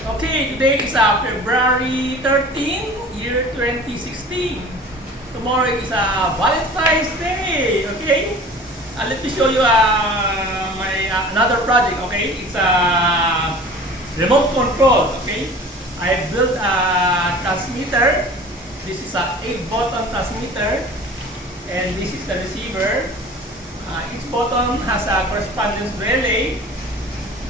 Okay, today is February 13, year 2016. Tomorrow is Valentine's Day. Okay, let me show you my another project. Okay, it's a remote control. Okay, I built a transmitter. This is a 8-button transmitter, and this is the receiver. Each button has a correspondence relay.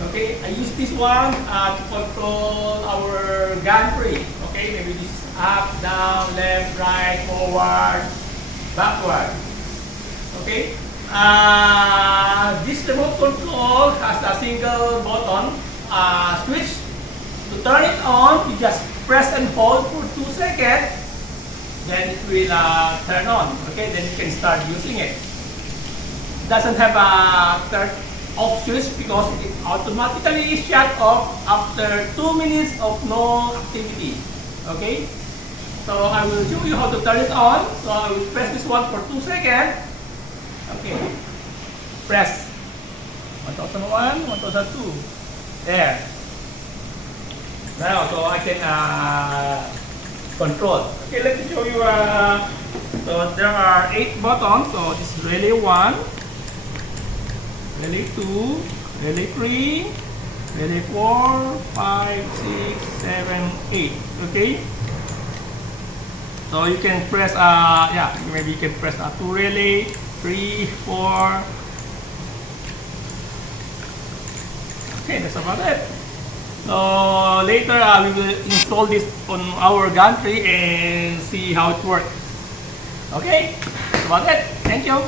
Okay, I use this one to control our gantry. Okay, maybe this is up, down, left, right, forward, backward. Okay, this remote control has a single button switch. To turn it on, you just press and hold for 2 seconds. Then it will turn on. Okay, then you can start using it. It doesn't have a turn off switch because it automatically shut off after 2 minutes of no activity. Okay, so I will show you how to turn it on. So I will press this one for 2 seconds. Okay, press 1001, 1002. There. Now, so I can control. Okay, let me show you. So there are 8 buttons. So this is relay 1. Relay 2, relay 3, relay 4, 5, 6, 7, 8. Okay? So you can press, maybe you can press 2 relay, 3, 4. Okay, that's about it. So later we will install this on our gantry and see how it works. Okay, that's about it. Thank you.